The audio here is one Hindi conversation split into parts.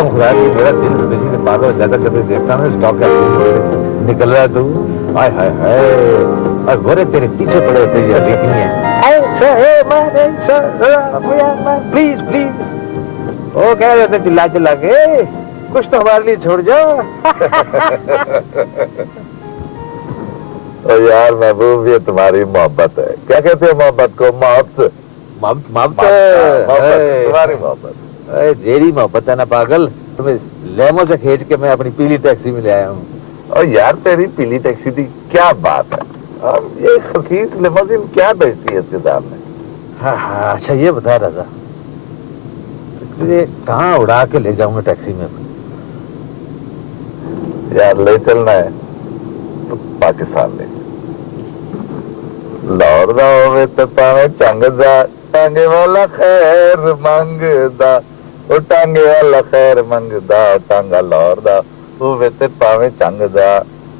कसम खुदा की मेरा दिल खुशी से पागल हो जाता जब देखता हूँ स्टॉक का निकल रहा है तू। हाय हाय हाय, और गोरे तेरे पीछे पड़े होते ये देखनी है। प्लीज प्लीज, वो कह रहे थे चिल्ला चिल्ला के कुछ तो हमारे लिए छोड़ जाओ। तो यार महबूब, ये तुम्हारी मोहब्बत है। क्या कहते हो मोहब्बत को? मोहब्बत तुम्हारी मोहब्बत जेरी मोहब्बत है ना पागल। तुम्हें लेमो से खींच के मैं अपनी पीली टैक्सी में ले आया हूँ। और यार तेरी पीली टैक्सी थी, क्या बात है। और ये खसीस लिमोजिन क्या बेचती है इसके सामने? हाँ हाँ, अच्छा ये बता रहा तुझे कहाँ उड़ा के ले जाऊंगा टैक्सी में? यार ले चलना है तो पाकिस्तान ले चल। लाहौर दा होवे तो पावे चंगदा, टांगे वाला खैर मंगदा, ओ टांगे वाला खैर मंगदा, टांगा लाहौर दा होवे ते पावे चंगदा,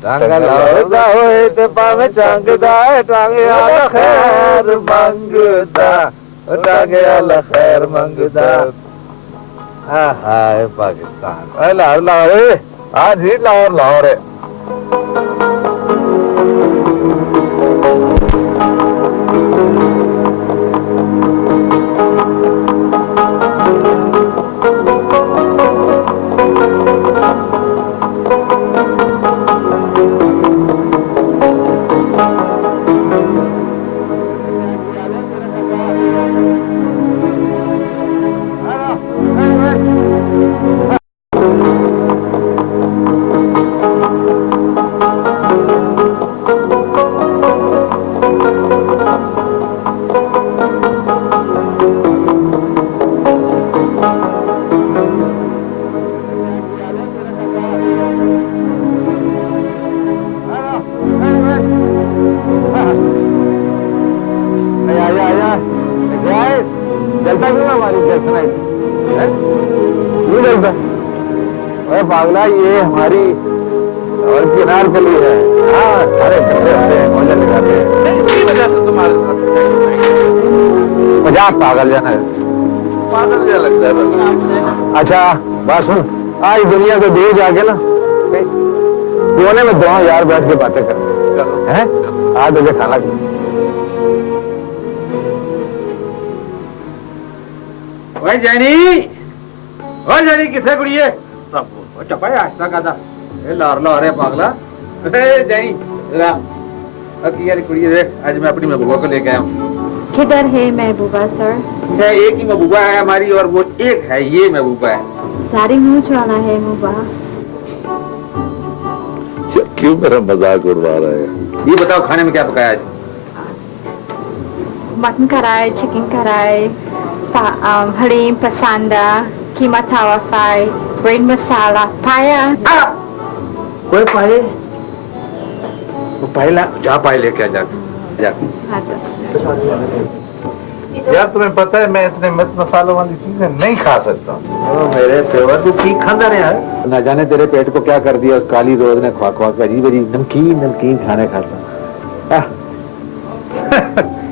टांगा लाहौर दा होए ते पावे चंगदा, टांगे वाला खैर मंगदा, टांगे वाला खैर मंगदा। हाँ हाँ, पाकिस्तान लाहौर लाहौर। हाँ जी, लाहौर लाहौर है। पागला, ये हमारी और किनार गली है। हाँ, सारे इकट्ठे होते हैं, मौजा लगाते हैं। इसी वजह से तुम्हारे साथ मजाक पागल जाना है, पागल क्या लगता है। अच्छा बात सुन, आज दुनिया को दूर जाके ना कोने में दो यार बैठ के बातें कर हैं। आज मुझे खाना जैनी किसे कुड़ी है चपाए आस्था का था। लाहौर लाहौर है पागला। जैनी कुड़ी देख, आज मैं अपनी महबूबा को लेके आया हूँ। किधर है महबूबा सर? एक ही महबूबा है हमारी, और वो एक है, ये महबूबा है। सारी मूछ वाला है मुबा। क्यों मेरा मजाक उड़वा रहा है? ये बताओ खाने में क्या पकाया आज? मटन कढ़ाई, चिकन कढ़ाई, हलीम पसंदा, कीमा तावा फ्राई, ब्रेड मसाला, पाया। कोई पाए? वो पायला जा, पाए लेके आ जा। यार तुम्हें पता है मैं इतने मिर्च मसालों वाली चीजें नहीं खा सकता। मेरे पेवर तू ठीक खाना रहा है। न जाने तेरे पेट को क्या कर दिया उस काली रोज ने, खवा खवा के अजीब अजीब नमकीन नमकीन खाने खाता।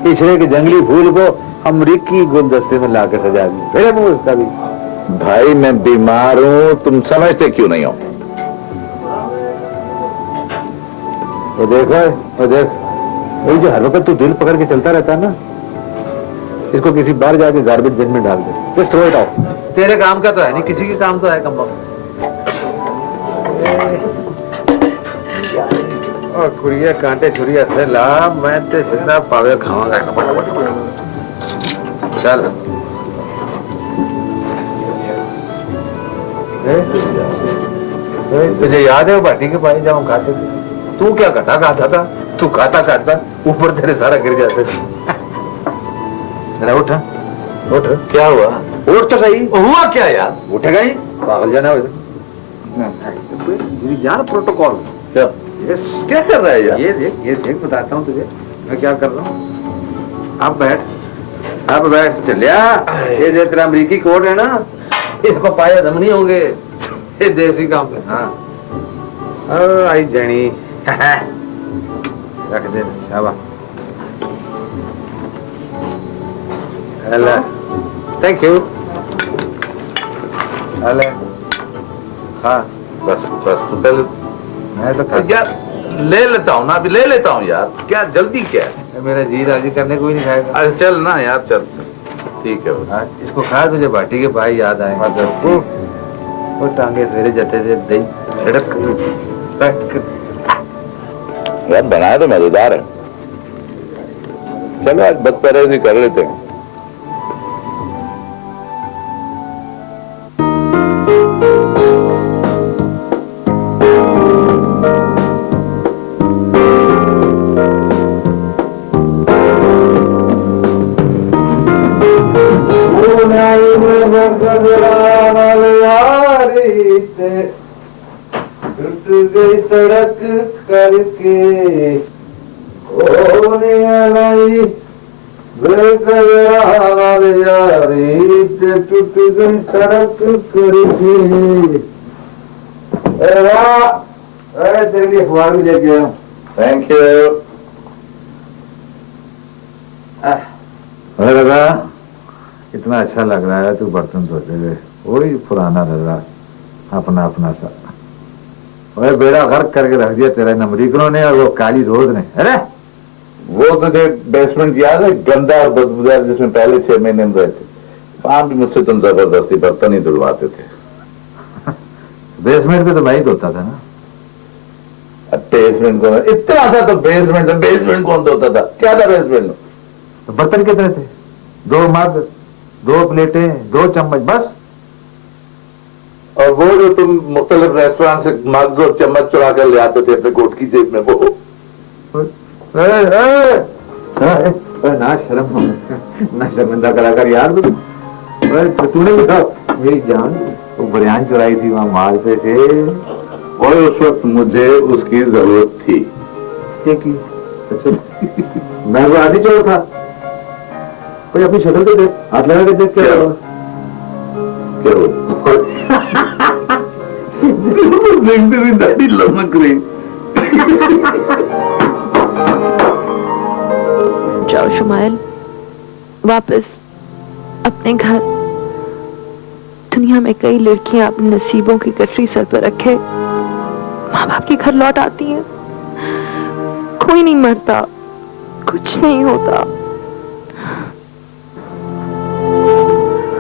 पिछड़े के जंगली फूल को अमरीकी गुलदस्ते में लाके सजा दी मेरे मुंह का भी। भाई मैं बीमार हूँ, तुम समझते क्यों नहीं हो? वो देखो, वो देख, वही जो हर वक्त तू दिल पकड़ के चलता रहता है ना, इसको किसी बार जाके गार्बेज बिन में डाल दे। Just throw it out. तेरे काम का तो है नहीं, किसी के काम तो है कम वक्त। और कुड़िया कांटे छुरिया से ला, मैं ते सीधा पावे खाऊंगा। चल तुझे याद है वो बाटी के पानी जब हम खाते थे, तू क्या घटा खाता था? तू खाता खाता ऊपर तेरे सारा गिर जाते थे। उठ उठ, क्या हुआ? उठ तो सही। हुआ क्या यार? उठेगा ही, पागल जाना हो जान। प्रोटोकॉल क्या? क्या कर रहा है यार? ये देख बताता हूँ तुझे मैं क्या कर रहा हूँ। अब बैठ चलिया। ये जो तेरा अमरीकी कोट है ना, इसको पाए दम नहीं होंगे, ये देसी काम है। हाँ आई जैनी रख दे, शाबाश। Hello, thank you. हेलो, हाँ बस बस तू पहले मैं तो यार ले लेता हूँ ना, अभी ले लेता हूँ यार, क्या जल्दी क्या है? मेरा जी राजी करने कोई नहीं खाएगा। अरे चल ना यार, चल चल, ठीक है बस। इसको खा तुझे बाटी के भाई याद आए। वो टांगे सवेरे जाते थे दही यार बनाया तो मजेदार है। चलो आज बदपरहेजी कर लेते हैं। टूट गई सड़क करके यारी टूट गई सड़क करके। तेरे लिए अखबार भी लेके आया हूँ। Thank you. अरे दादा इतना अच्छा लग रहा है, तू बर्तन धोते हुए वही पुराना दादा अपना अपना सा। अरे बेड़ा गर्क करके रख दिया तेरे नमरीकरों ने और वो काली रोज ने। अरे वो तुझे बेसमेंट याद है, गंदा और बदबूदार, जिसमें पहले 6 महीने में रहते? वहां भी मुझसे तुम जबरदस्ती बर्तन ही धुलवाते थे। बेसमेंट पे तो भाई धोता था ना। बेसमेंट कौन, इतना सा तो बेसमेंट है, बेसमेंट कौन धोता था? क्या था बेसमेंट में? तो बर्तन कितने थे? 2 मग, 2 प्लेटें, 2 चम्मच बस। और वो जो तुम मुख्तलिफ रेस्टोरेंट से मग्स और चम्मच चुरा कर ले आते थे अपने कोट की जेब में, वो ना शर्म ना शर्मिंदा कलाकार यार तूने भी कहा मेरी जान वो बरियान चुराई थी वहां माल पे से। और उस वक्त मुझे उसकी जरूरत थी। की अच्छा मैं वो आधी चोर था। कोई अपनी शक्ल तो देख, हाथ लगा के देख क्या हुआ? दाढ़ी लमक रही। जाओ शुमाइल, वापस अपने घर। दुनिया में कई लड़कियां अपने नसीबों की गठरी सर पर रखे माँ बाप के घर लौट आती हैं। कोई नहीं मरता, कुछ नहीं होता।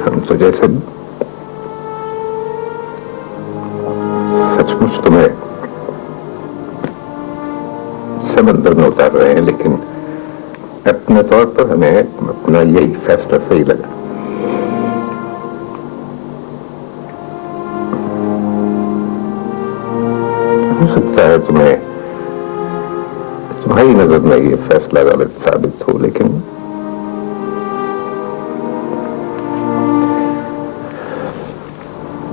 हम तो जैसे सचमुच तुम्हें समंदर में उतार रहे हैं, लेकिन अपने तौर पर हमें अपना यही फैसला सही लगा। हो सकता है तुम्हारी नजर में ये फैसला गलत साबित हो, लेकिन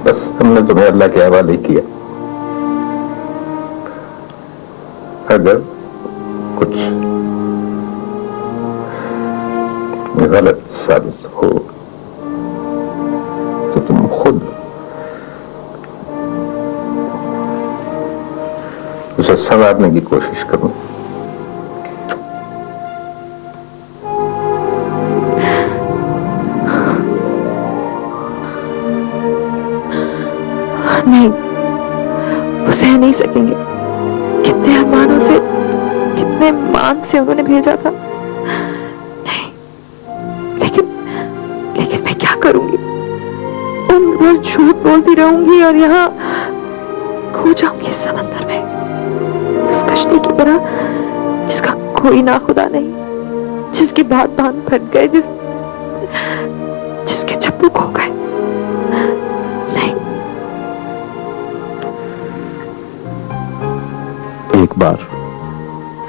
बस हमने तुम्हें अल्लाह के हवाले किया। अगर कुछ गलत साबित हो तो तुम खुद उसे संवारने की कोशिश करो। नहीं, वो सह नहीं सकेंगे। कितने अरमानों से, कितने मान से उन्होंने भेजा था। नहीं, लेकिन मैं क्या करूंगी? उन रोज झूठ बोलती रहूंगी और यहाँ खो जाऊंगी इस समंदर में, उस कश्ती की तरह जिसका कोई ना खुदा नहीं, जिसके बाद बांध फट गए, जिसके चप्पू खो गए। एक बार,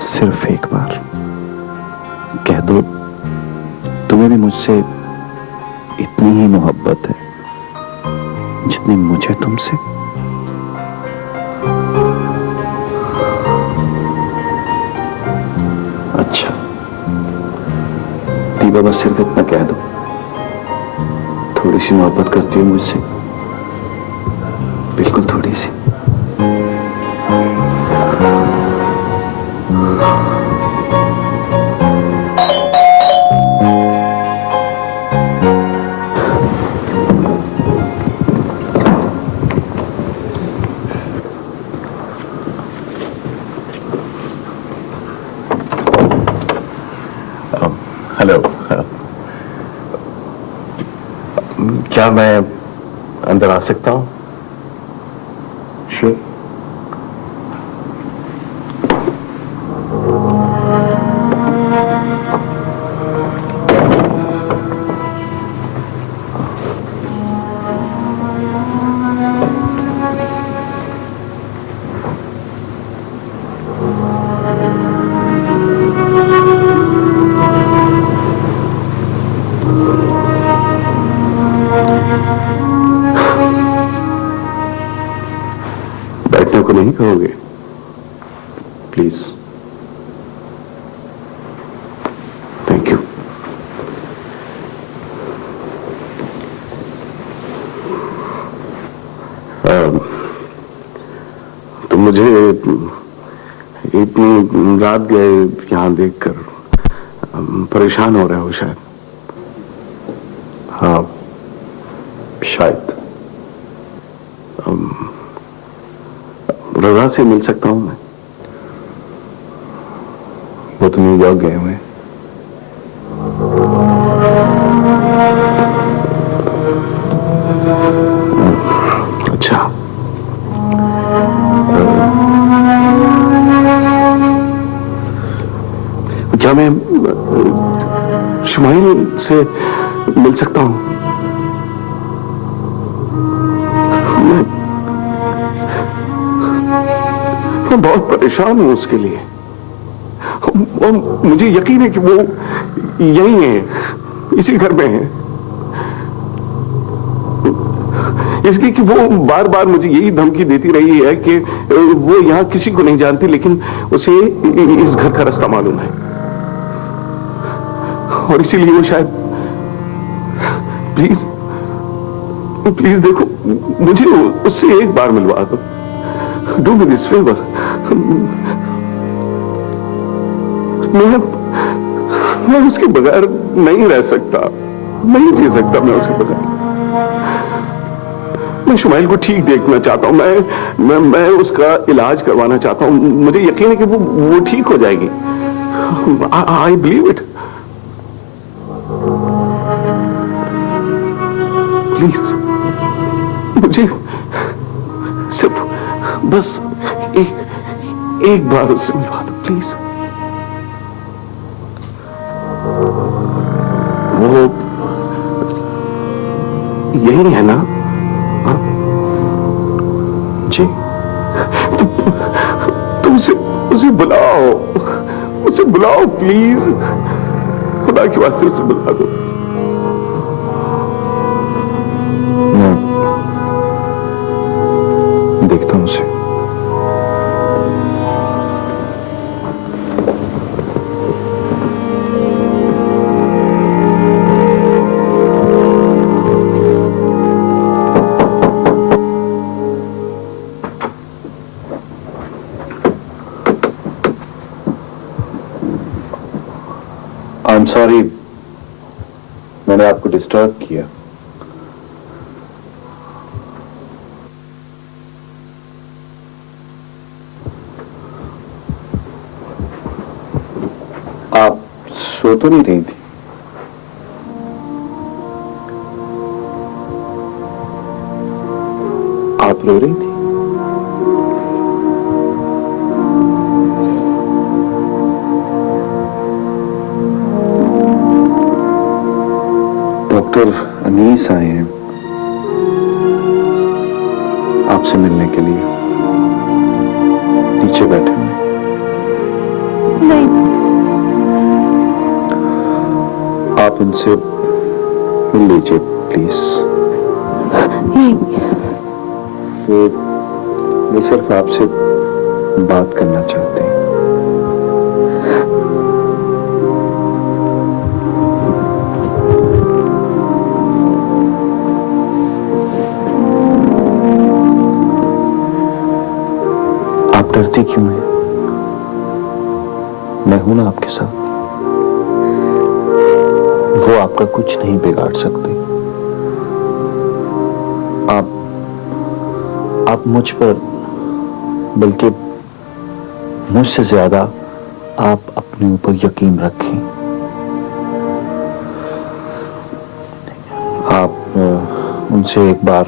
सिर्फ एक बार कह दो, तुम्हें भी मुझसे इतनी ही मोहब्बत है जितनी मुझे तुमसे। अच्छा दीपा, बस सिर्फ इतना कह दो, थोड़ी सी मोहब्बत करती हो मुझसे, बिल्कुल थोड़ी सी। हेलो। क्या मैं अंदर आ सकता हूँ? श्योर। बैठने को नहीं कहोगे? प्लीज। Thank you. तो मुझे इतनी रात गए यहां देखकर परेशान हो रहे हो शायद। हाँ शायद। रजा से मिल सकता हूं मैं? वो तो न्यूयॉर्क गए हुए हैं। अच्छा। क्या मैं शुमाइल से मिल सकता हूं? मैं बहुत परेशान हूं उसके लिए। और मुझे यकीन है कि वो यही है, इसी घर में है। इसलिए कि वो बार बार मुझे यही धमकी देती रही है कि वो यहां किसी को नहीं जानती, लेकिन उसे इस घर का रास्ता मालूम है। और इसीलिए वो शायद, प्लीज प्लीज देखो, मुझे उससे एक बार मिलवा दो। Do me this favour. मैं उसके बगैर नहीं रह सकता, नहीं जी सकता मैं उसके बगैर। मैं शुमाइल को ठीक देखना चाहता हूं, मैं उसका इलाज करवाना चाहता हूं। मुझे यकीन है कि वो ठीक हो जाएगी। I believe it. प्लीज मुझे सिर्फ बस एक बार उससे मिलवा दो प्लीज। वो यही है ना? हाँ? जी। तो उसे बुलाओ प्लीज, खुदा के वास्ते उसे बुला दो। देखता हूं उसे। आई एम सॉरी, मैंने आपको डिस्टर्ब किया। आप सो तो नहीं रही थी? आप रो रही थी? डॉक्टर अनीस आए हैं आपसे मिलने के लिए। नीचे बैठे हैं। नहीं, आप उनसे मिल लीजिए प्लीज। नहीं। वो सिर्फ आपसे बात करना चाहते हैं। आप डरती क्यों हैं? मैं हूं ना आपके साथ। वो आपका कुछ नहीं बिगाड़ सकते। आप मुझ पर, बल्कि मुझसे ज्यादा आप अपने ऊपर यकीन रखें। उनसे एक बार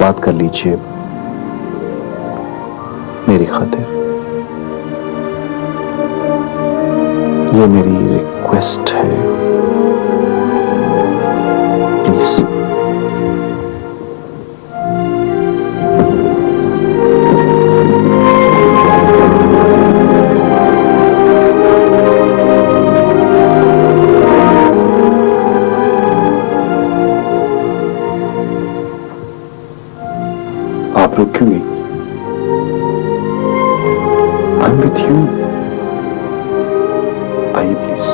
बात कर लीजिए मेरी खातिर। ये मेरी रिक्वेस्ट है, प्लीज। आप रुक क्यों नहीं? I am with you. आइए प्लीज।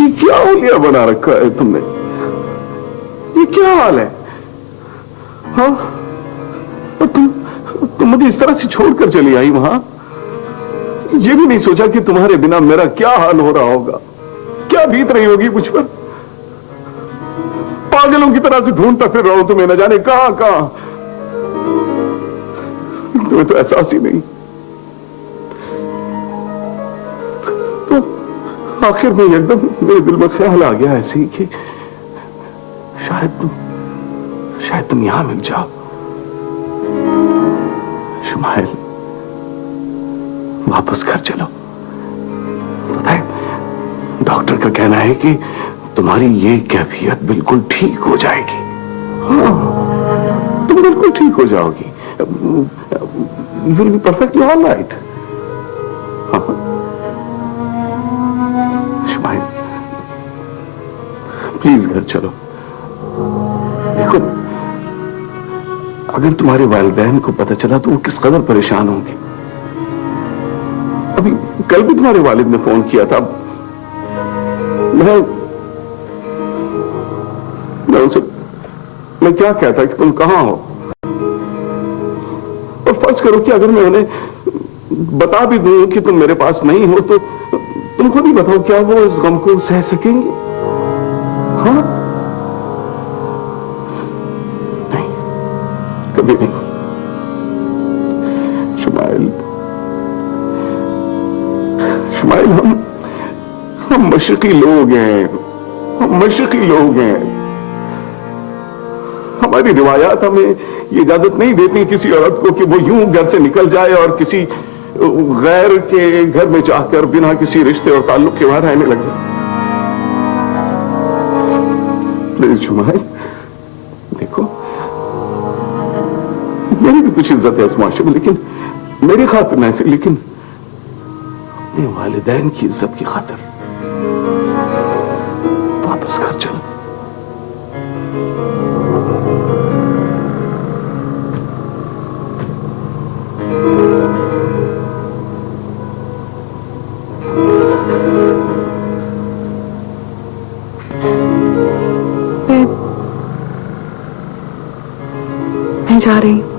ये क्या औलिया बना रखा है तुमने? ये क्या हाल है? हाँ, और तुम मुझे इस तरह से छोड़कर चली आई वहां। ये भी नहीं सोचा कि तुम्हारे बिना मेरा क्या हाल हो रहा होगा, क्या बीत रही होगी मुझ पर। पागलों की तरह से ढूंढता फिर रहा हूं तुम्हें, न जाने कहां कहां। तुम्हें तो एहसास ही नहीं। तो आखिर में एकदम मेरे दिल में ख्याल आ गया ऐसे ही कि शायद तुम यहां मिल जाओ। शुमाइल, वापस घर चलो। पता है, डॉक्टर का कहना है कि तुम्हारी ये कैफियत बिल्कुल ठीक हो जाएगी। हाँ, तुम बिल्कुल ठीक हो जाओगी। You will be perfectly all right. Shumail, please घर चलो। देखो, अगर तुम्हारे वालिदैन को पता चला तो वो किस कदर परेशान होंगे। अभी कल भी तुम्हारे वालिद ने फोन किया था। मैं क्या कहता कि तुम कहां हो, और फर्ज करो कि अगर मैं उन्हें बता भी दूं कि तुम मेरे पास नहीं हो, तो तुम खुद ही बताओ, क्या वो इस गम को सह सकेंगे? हाँ, नहीं, कभी नहीं। शुमाइल, हम मशरकी लोग हैं, हमारी रिवायात हमें ये इजाजत नहीं देती किसी औरत को कि वो यूं घर से निकल जाए और किसी गैर के घर में जाकर बिना किसी रिश्ते और ताल्लुक के वहां रहने लग जाए। प्लीज शुमाइल, देखो, मेरी भी कुछ इज्जत है इस माशरे में, लेकिन मेरी खातिर नहीं से, लेकिन अपने वालिदैन की इज्जत की खातिर वापस घर चलो। मैं जा रही हूं।